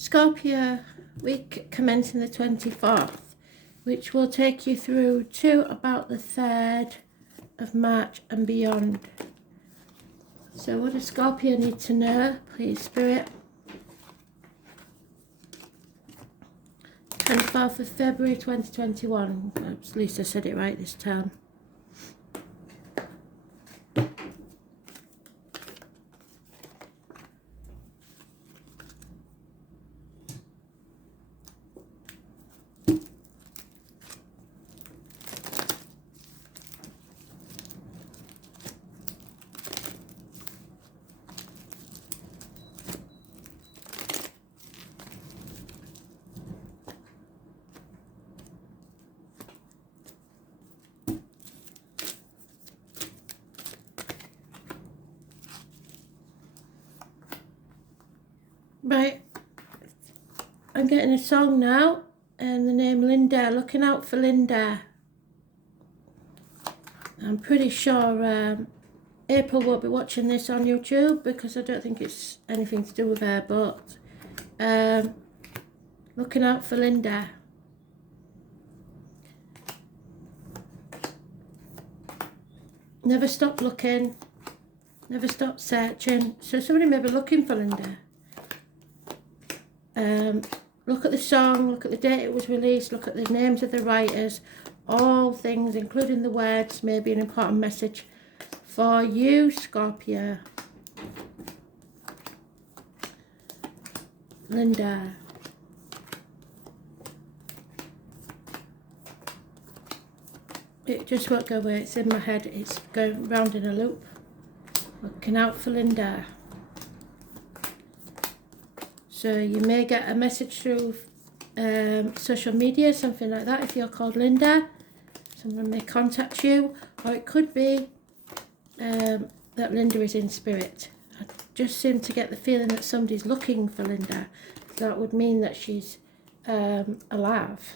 Scorpio, week commencing the 24th, which will take you through to about the 3rd of March and beyond. So what does Scorpio need to know, please, Spirit? 24th of February 2021. At least I said it right this time. Right, I'm getting a song now, and the name Linda. Looking out for Linda. I'm pretty sure April won't be watching this on YouTube because I don't think it's anything to do with her, but looking out for Linda. Never stop looking, never stop searching. So somebody may be looking for Linda. Look at the song, look at the date it was released, look at the names of the writers. All things, including the words, may be an important message for you, Scorpio. Linda. It just won't go away, it's in my head, it's going round in a loop. Looking out for Linda. So you may get a message through social media, something like that, if you're called Linda. Someone may contact you, or it could be that Linda is in spirit. I just seem to get the feeling that somebody's looking for Linda. That would mean that she's alive.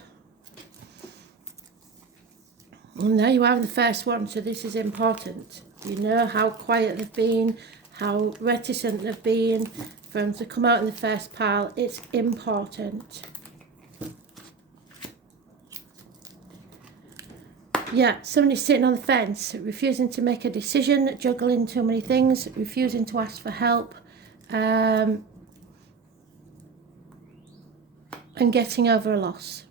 And there you are, the first one, so this is important. You know how quiet they've been, how reticent they've been. For them to come out in the first pile, it's important. Yeah, somebody's sitting on the fence, refusing to make a decision, juggling too many things, refusing to ask for help, and getting over a loss.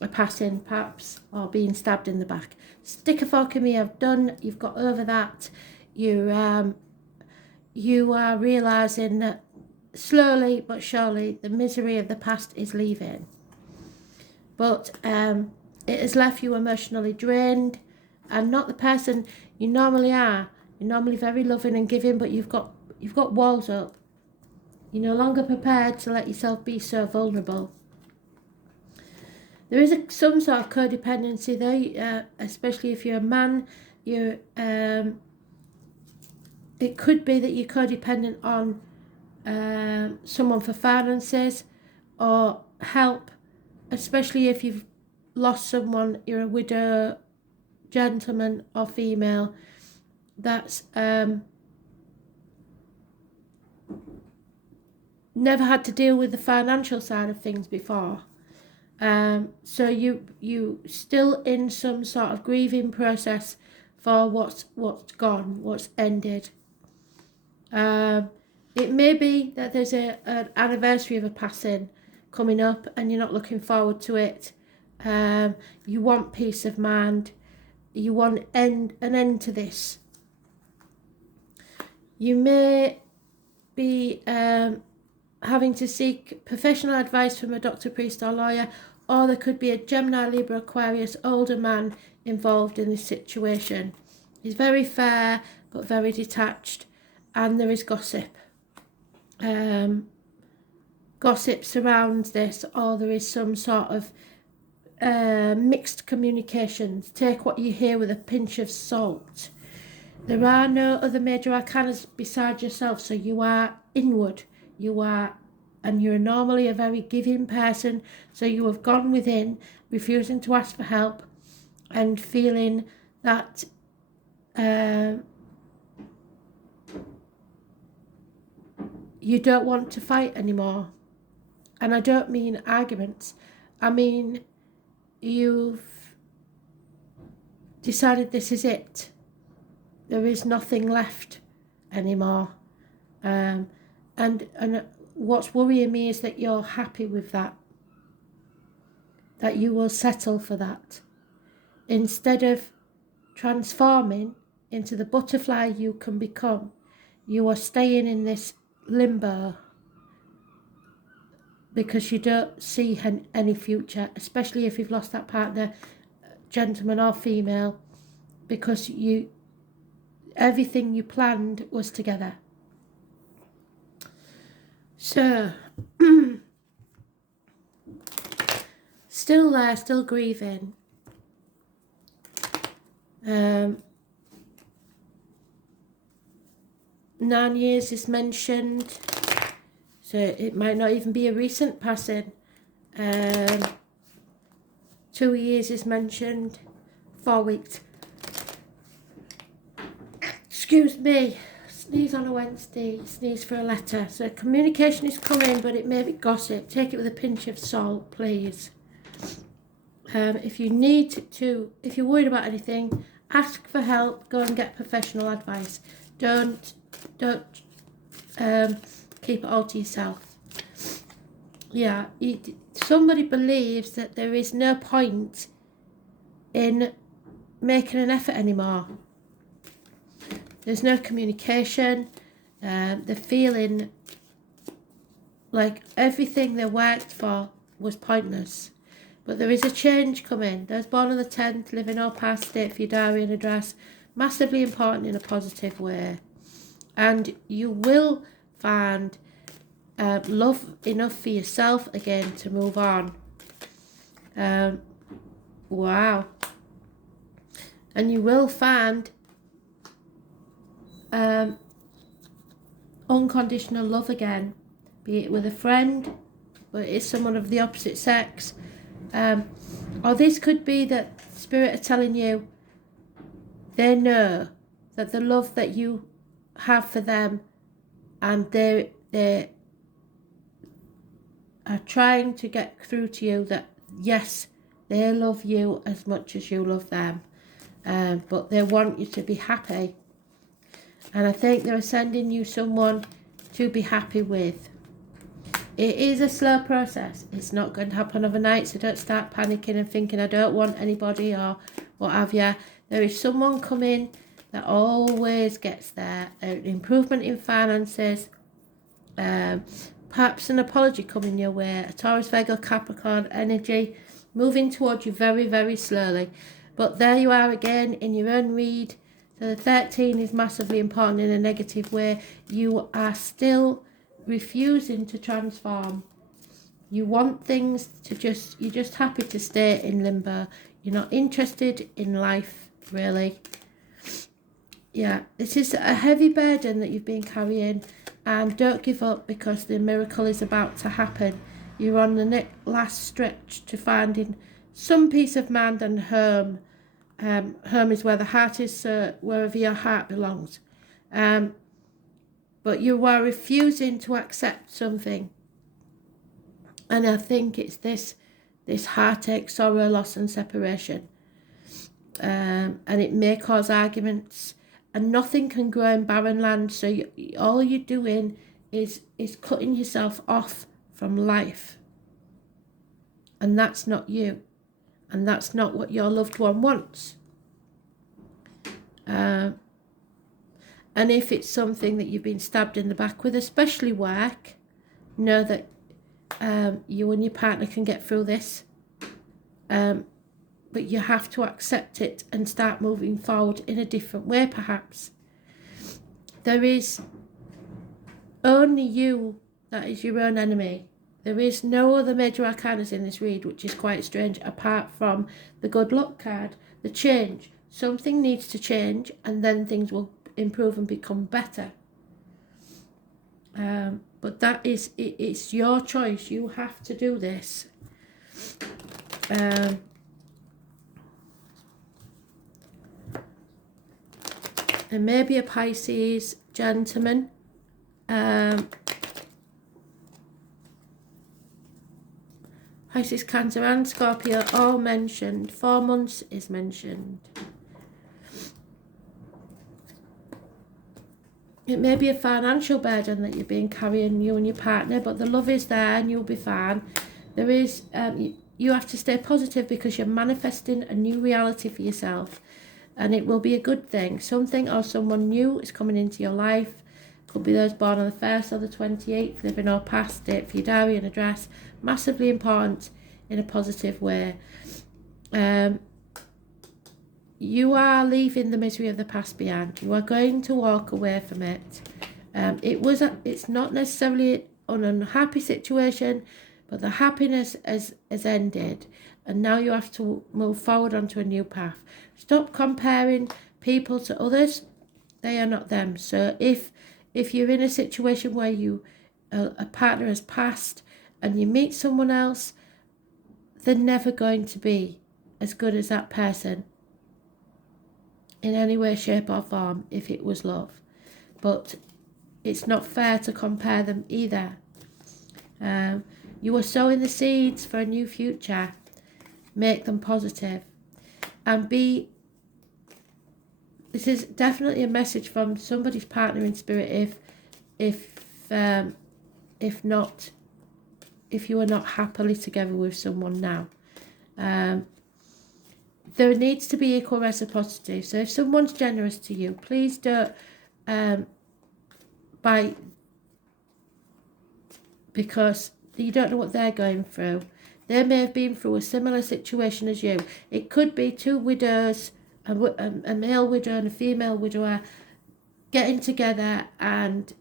A passing, perhaps, or being stabbed in the back. Stick a fork in me, I've done, you've got over that. You are realising that slowly but surely the misery of the past is leaving. But it has left you emotionally drained and not the person you normally are. You're normally very loving and giving, but you've got walls up. You're no longer prepared to let yourself be so vulnerable. There is some sort of codependency though, especially if you're a man. It could be that you're codependent on someone for finances or help, especially if you've lost someone, you're a widow, gentleman or female, that's never had to deal with the financial side of things before. So you still in some sort of grieving process for what's gone, what's ended. It may be that there's an anniversary of a passing coming up and you're not looking forward to it. You want peace of mind. You want an end to this. You may be having to seek professional advice from a doctor, priest or lawyer, or there could be a Gemini, Libra, Aquarius, older man involved in this situation. He's very fair but very detached. And there is gossip. Gossip surrounds this, or there is some sort of mixed communications. Take what you hear with a pinch of salt. There are no other major arcanas beside yourself, so you are inward. And you're normally a very giving person, so you have gone within, refusing to ask for help, and feeling that you don't want to fight anymore. And I don't mean arguments. I mean, you've decided this is it. There is nothing left anymore. And what's worrying me is that you're happy with that. That you will settle for that. Instead of transforming into the butterfly you can become, you are staying in this limbo because you don't see any future, especially if you've lost that partner, gentleman or female, because everything you planned was together. So, still there, still grieving. 9 years is mentioned, so it might not even be a recent passing. 2 years is mentioned. 4 weeks. Excuse me. Sneeze on a Wednesday, sneeze for a letter. So communication is coming, but it may be gossip. Take it with a pinch of salt, please. If you're worried about anything, ask for help. Go and get professional advice. Don't keep it all to yourself. Yeah, somebody believes that there is no point in making an effort anymore. There's no communication. They're feeling like everything they worked for was pointless. But there is a change coming. Those born on the 10th, living or past it for your diary and address, massively important in a positive way. And you will find love enough for yourself again to move on. Wow. And you will find unconditional love again, be it with a friend, but it's someone of the opposite sex. Or this could be that Spirit are telling you they know that the love that you have for them, and they are trying to get through to you that yes, they love you as much as you love them, but they want you to be happy. And I think they're sending you someone to be happy with. It is a slow process. It's not going to happen overnight, so don't start panicking and thinking I don't want anybody or what have you. There is someone coming that always gets there. An improvement in finances, perhaps an apology coming your way, a Taurus, Virgo, Capricorn energy moving towards you very, very slowly. But there you are again in your own read. So the 13 is massively important in a negative way. You are still refusing to transform. You want things to you're just happy to stay in limbo. You're not interested in life, really. Yeah, this is a heavy burden that you've been carrying, and don't give up because the miracle is about to happen. You're on the last stretch to finding some peace of mind and home. Home is where the heart is, so wherever your heart belongs. But you are refusing to accept something. And I think it's this heartache, sorrow, loss and separation. And it may cause arguments. And nothing can grow in barren land. So all you're doing is cutting yourself off from life. And that's not you. And that's not what your loved one wants. And if it's something that you've been stabbed in the back with, especially work, know that you and your partner can get through this. But you have to accept it and start moving forward in a different way, perhaps. There is only you that is your own enemy. There is no other major arcanas in this read, which is quite strange, apart from the good luck card, the change. Something needs to change, and then things will improve and become better. But that is, it's your choice. You have to do this. There may be a Pisces gentleman. Pisces, Cancer and Scorpio all mentioned. 4 months is mentioned. It may be a financial burden that you've been carrying, you and your partner, but the love is there and you'll be fine. There is, you have to stay positive because you're manifesting a new reality for yourself, and it will be a good thing. Something or someone new is coming into your life. Could be those born on the 1st or the 28th, living or past it for your diary and address. Massively important in a positive way. You are leaving the misery of the past behind. You are going to walk away from it. It's not necessarily an unhappy situation, but the happiness has ended, and now you have to move forward onto a new path. Stop comparing people to others. They are not them. So if you're in a situation where a partner has passed and you meet someone else, they're never going to be as good as that person in any way, shape or form if it was love. But it's not fair to compare them either. You are sowing the seeds for a new future. Make them positive. And this is definitely a message from somebody's partner in spirit if you are not happily together with someone now. There needs to be equal reciprocity. So if someone's generous to you, please don't because you don't know what they're going through. They may have been through a similar situation as you. It could be 2 widows, a male widow and a female widower, getting together, and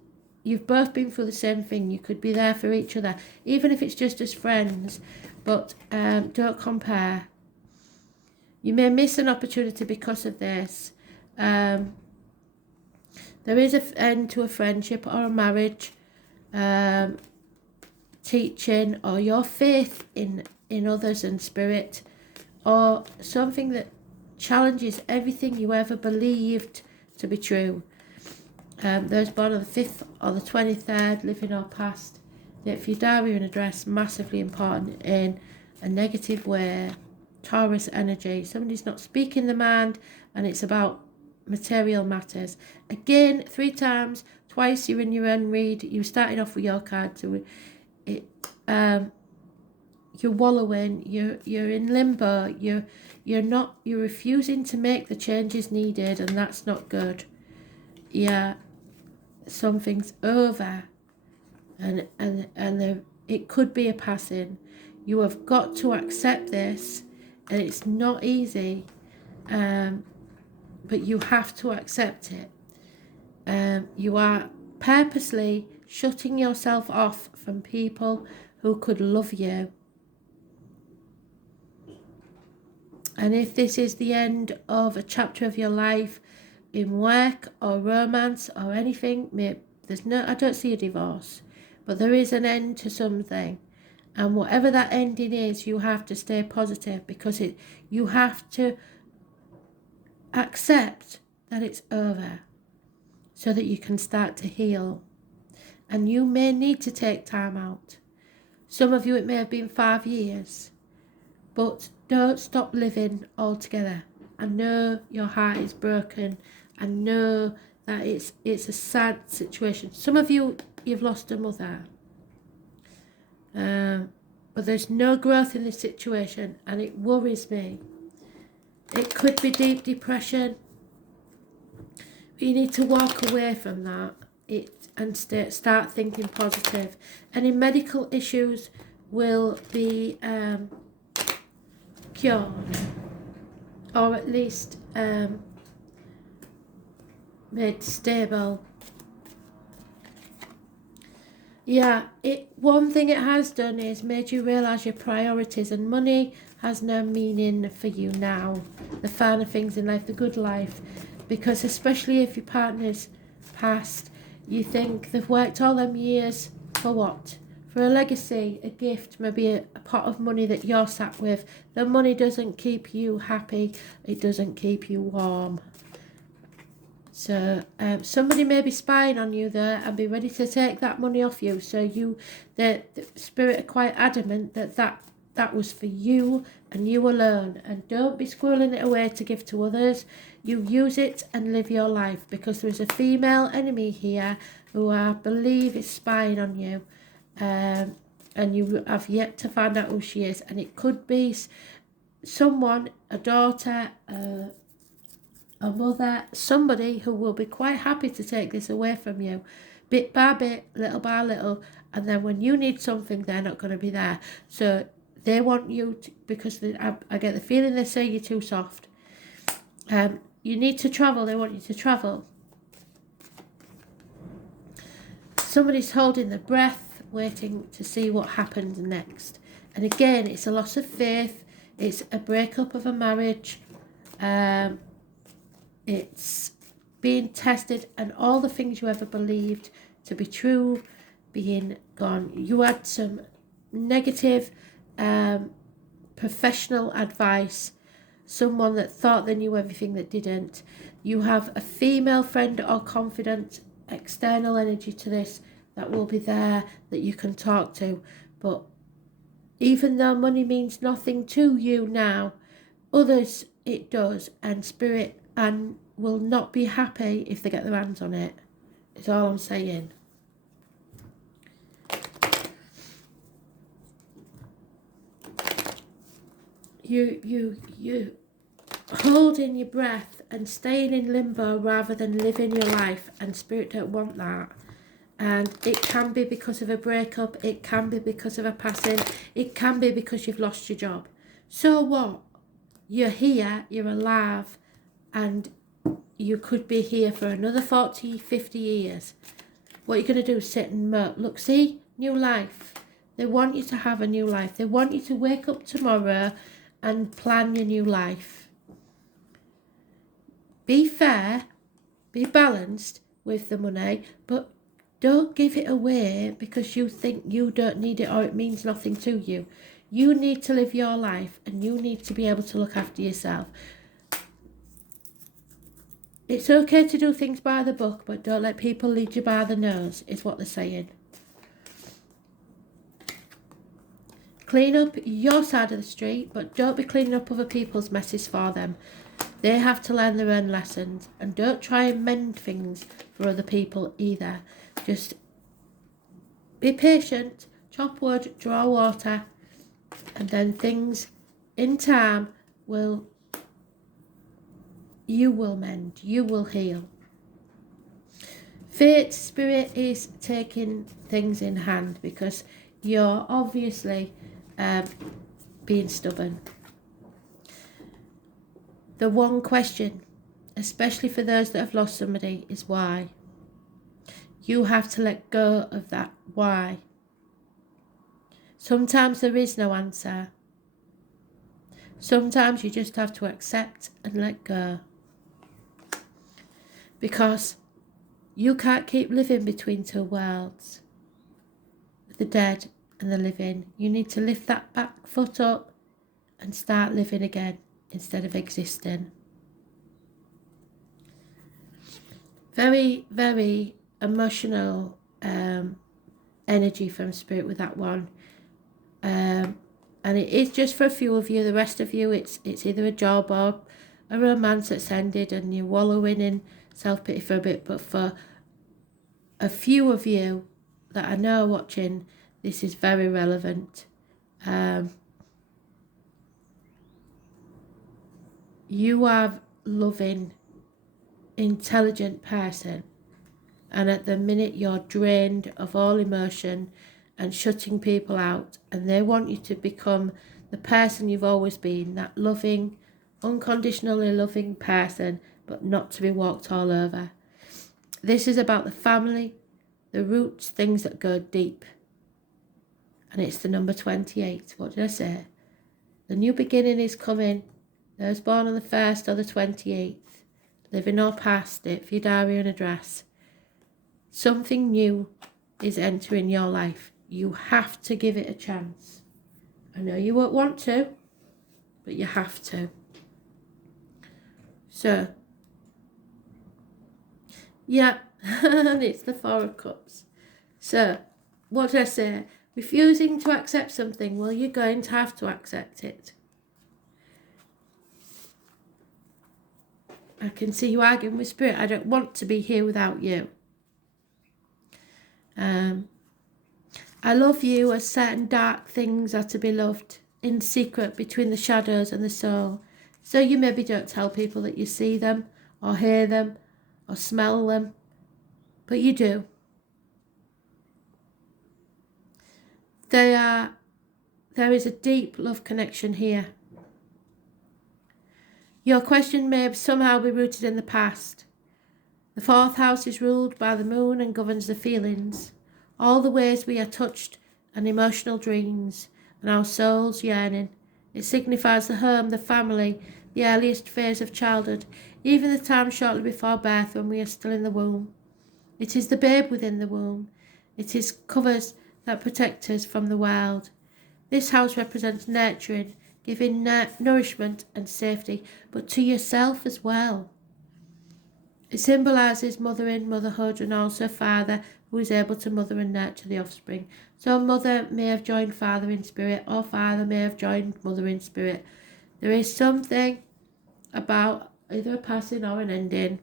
you've both been through the same thing. You could be there for each other, even if it's just as friends. But don't compare. You may miss an opportunity because of this. There is an end to a friendship or a marriage, teaching, or your faith in others and spirit, or something that challenges everything you ever believed to be true. Those born on the 5th or the 23rd, living or past, date for your diary and address, massively important in a negative way. Taurus energy. Somebody's not speaking their mind, and it's about material matters. Again, 3 times, twice you're in your own read. You started off with your card, so you're wallowing, you're in limbo, you're refusing to make the changes needed, and that's not good. Yeah, something's over, and it could be a passing. You have got to accept this, and it's not easy, but you have to accept it. You are purposely shutting yourself off from people who could love you. And if this is the end of a chapter of your life, in work or romance or anything, I don't see a divorce, but there is an end to something. And whatever that ending is, you have to stay positive, because you have to accept that it's over so that you can start to heal. And you may need to take time out. Some of you, it may have been 5 years, but don't stop living altogether. I know your heart is broken. I know that it's a sad situation. Some of you, you've lost a mother. But there's no growth in this situation, and it worries me. It could be deep depression, but you need to walk away from that and start thinking positive. Any medical issues will be cured, or at least made stable. Yeah, one thing it has done is made you realise your priorities, and money has no meaning for you now. The finer things in life, the good life, because especially if your partner's passed, you think they've worked all them years for what? For a legacy, a gift, maybe a pot of money that you're sat with. The money doesn't keep you happy, it doesn't keep you warm. So somebody may be spying on you there and be ready to take that money off you. So the spirit are quite adamant that that was for you and you alone. And don't be squirreling it away to give to others. You use it and live your life, because there is a female enemy here who I believe is spying on you. And you have yet to find out who she is. And it could be someone, a daughter, a mother, somebody who will be quite happy to take this away from you, bit by bit, little by little, and then when you need something, they're not going to be there. So they want you to, because I get the feeling they say you're too soft. You need to travel, they want you to travel. Somebody's holding their breath, waiting to see what happens next. And again, it's a loss of faith, it's a breakup of a marriage, it's being tested, and all the things you ever believed to be true being gone. You had some negative professional advice, someone that thought they knew everything that didn't. You have a female friend or confidant, external energy to this that will be there that you can talk to. But even though money means nothing to you now, others it does, and spirit and will not be happy if they get their hands on it. Is all I'm saying. You holding your breath and staying in limbo rather than living your life, and spirit don't want that. And it can be because of a breakup, it can be because of a passing, it can be because you've lost your job. So what? You're here, you're alive, and you could be here for another 40, 50 years. What you're going to do is sit and look, see, new life. They want you to have a new life. They want you to wake up tomorrow and plan your new life. Be fair, be balanced with the money, but don't give it away because you think you don't need it or it means nothing to you. You need to live your life, and you need to be able to look after yourself. It's okay to do things by the book, but don't let people lead you by the nose, is what they're saying. Clean up your side of the street, but don't be cleaning up other people's messes for them. They have to learn their own lessons, and don't try and mend things for other people either. Just be patient, chop wood, draw water, and then things in time you will mend, you will heal. Fate spirit is taking things in hand because you're obviously being stubborn. The one question, especially for those that have lost somebody, is why. You have to let go of that why. Sometimes there is no answer. Sometimes you just have to accept and let go. Because you can't keep living between two worlds, the dead and the living. You need to lift that back foot up and start living again instead of existing. Very, very emotional energy from spirit with that one. And it is just for a few of you. The rest of you, it's either a job or a romance that's ended and you're wallowing in self-pity for a bit. But for a few of you that I know are watching, this is very relevant. You are loving, intelligent person, and at the minute you're drained of all emotion and shutting people out, and they want you to become the person you've always been, that loving, unconditionally loving person, but not to be walked all over. This is about the family, the roots, things that go deep. And it's the number 28. What did I say? The new beginning is coming. Those born on the 1st or the 28th, living or past it, for your diary and address. Something new is entering your life. You have to give it a chance. I know you won't want to, but you have to. So, yeah, and it's the 4 of Cups. So, what did I say? Refusing to accept something, well, you're going to have to accept it. I can see you arguing with Spirit. I don't want to be here without you. I love you as certain dark things are to be loved in secret between the shadows and the soul. So you maybe don't tell people that you see them or hear them or smell them, but you do. There is a deep love connection here. Your question may somehow be rooted in the past. The fourth house is ruled by the moon and governs the feelings, all the ways we are touched and emotional dreams and our soul's yearning. It signifies the home, the family, the earliest phase of childhood, even the time shortly before birth when we are still in the womb. It is the babe within the womb. It is covers that protect us from the world. This house represents nurturing, giving nourishment and safety, but to yourself as well. It symbolises mothering, motherhood, and also father who is able to mother and nurture the offspring. So mother may have joined father in spirit, or father may have joined mother in spirit. There is something about either a passing or an ending.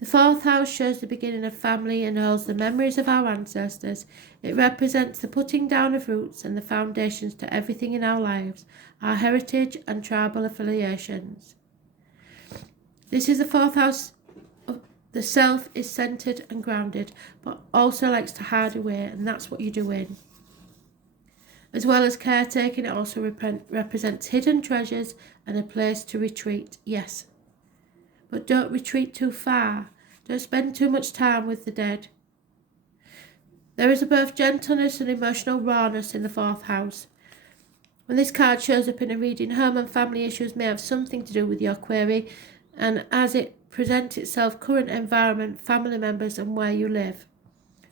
The fourth house shows the beginning of family and holds the memories of our ancestors. It represents the putting down of roots and the foundations to everything in our lives, our heritage and tribal affiliations. This is the fourth house. The self is centered and grounded, but also likes to hide away, and that's what you're doing. As well as caretaking, it also represents hidden treasures and a place to retreat, yes. But don't retreat too far. Don't spend too much time with the dead. There is both gentleness and emotional rawness in the fourth house. When this card shows up in a reading, home and family issues may have something to do with your query, and as it presents itself, current environment, family members and where you live.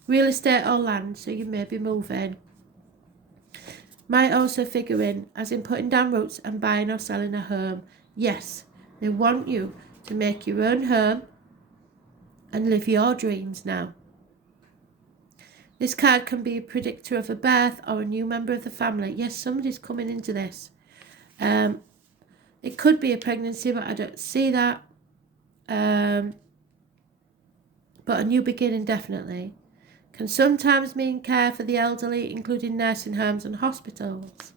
Real estate or land, so you may be moving. Might also figure in, as in putting down roots and buying or selling a home. Yes, they want you to make your own home and live your dreams now. This card can be a predictor of a birth or a new member of the family. Yes, somebody's coming into this. It could be a pregnancy, but I don't see that. But a new beginning definitely. Can sometimes mean care for the elderly, including nursing homes and hospitals.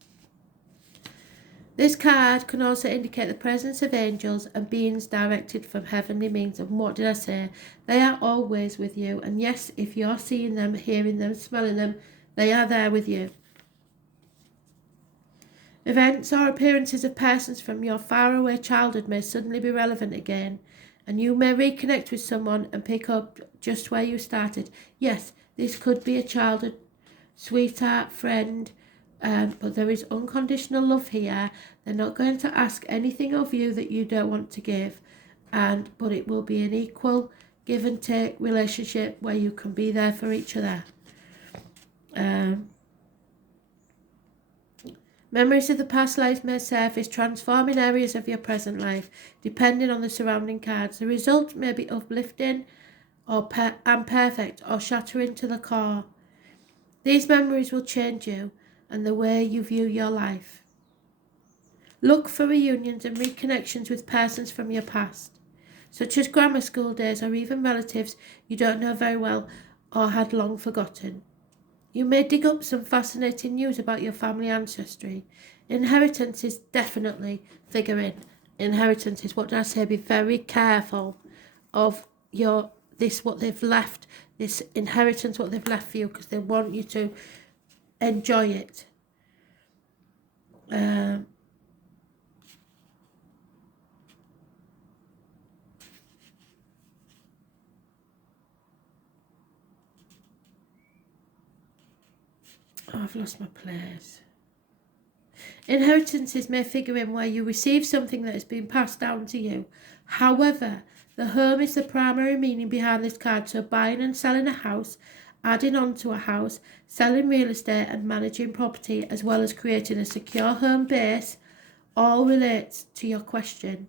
This card can also indicate the presence of angels and beings directed from heavenly means. And what did I say? They are always with you. And yes, if you're seeing them, hearing them, smelling them, they are there with you. Events or appearances of persons from your faraway childhood may suddenly be relevant again, and you may reconnect with someone and pick up just where you started. Yes, this could be a childhood sweetheart, friend, but there is unconditional love here. They're not going to ask anything of you that you don't want to give, but it will be an equal give and take relationship where you can be there for each other. Memories of the past life may surface, transforming areas of your present life, depending on the surrounding cards. The result may be uplifting and perfect, or shattering to the core. These memories will change you and the way you view your life. Look for reunions and reconnections with persons from your past, such as grammar school days or even relatives you don't know very well or had long forgotten. You may dig up some fascinating news about your family ancestry. Inheritances definitely figure in. Inheritances, what did I say? Be very careful of what they've left, this inheritance, what they've left for you, because they want you to enjoy it. I've lost my place. Inheritances may figure in where you receive something that has been passed down to you. However, the home is the primary meaning behind this card, so buying and selling a house, adding on to a house, selling real estate and managing property, as well as creating a secure home base, all relates to your question.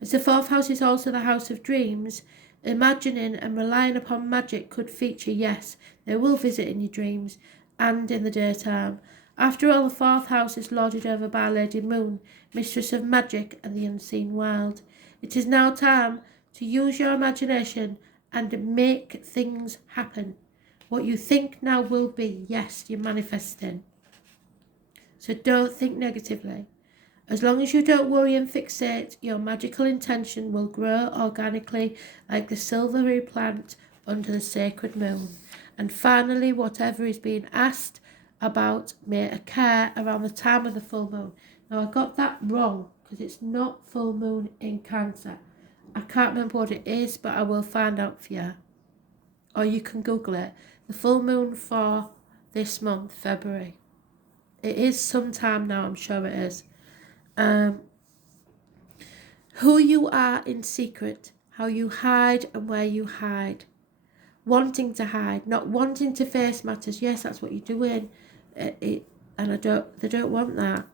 As the fourth house is also the house of dreams, Imagining and relying upon magic could feature, yes, they will visit in your dreams and in the daytime. After all, the fourth house is lorded over by Lady Moon, mistress of magic and the unseen world. It is now time to use your imagination and make things happen. What you think now will be. Yes, you're manifesting. So don't think negatively. As long as you don't worry and fixate, your magical intention will grow organically like the silvery plant under the sacred moon. And finally, whatever is being asked about may occur around the time of the full moon. Now, I got that wrong because it's not full moon in Cancer. I can't remember what it is, but I will find out for you. Or you can Google it. The full moon for this month, February. It is sometime now, I'm sure it is. Who you are in secret, how you hide and where you hide. Wanting to hide, not wanting to face matters. Yes, that's what you're doing. They don't want that.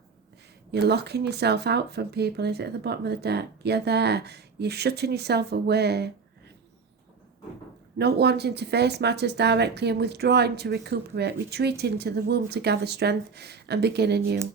You're locking yourself out from people. Is it at the bottom of the deck? You're there. You're shutting yourself away. Not wanting to face matters directly and withdrawing to recuperate, retreating to the womb to gather strength and begin anew.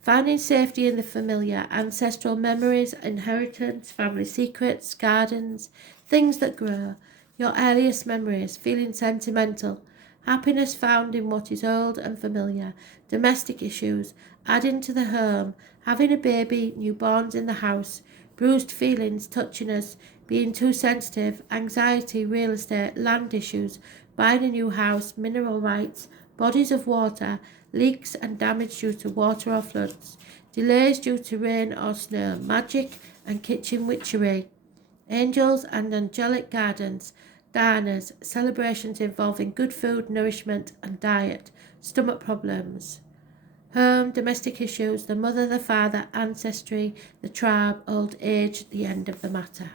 Finding safety in the familiar, ancestral memories, inheritance, family secrets, gardens, things that grow, your earliest memories, feeling sentimental, happiness found in what is old and familiar, domestic issues, adding to the home, having a baby, newborns in the house, bruised feelings touching us, being too sensitive, anxiety, real estate, land issues, buying a new house, mineral rights, bodies of water, leaks and damage due to water or floods, delays due to rain or snow, magic and kitchen witchery, angels and angelic gardens, dinners, celebrations involving good food, nourishment and diet, stomach problems, home, domestic issues, the mother, the father, ancestry, the tribe, old age, the end of the matter.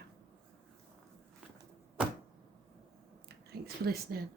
Thanks for listening.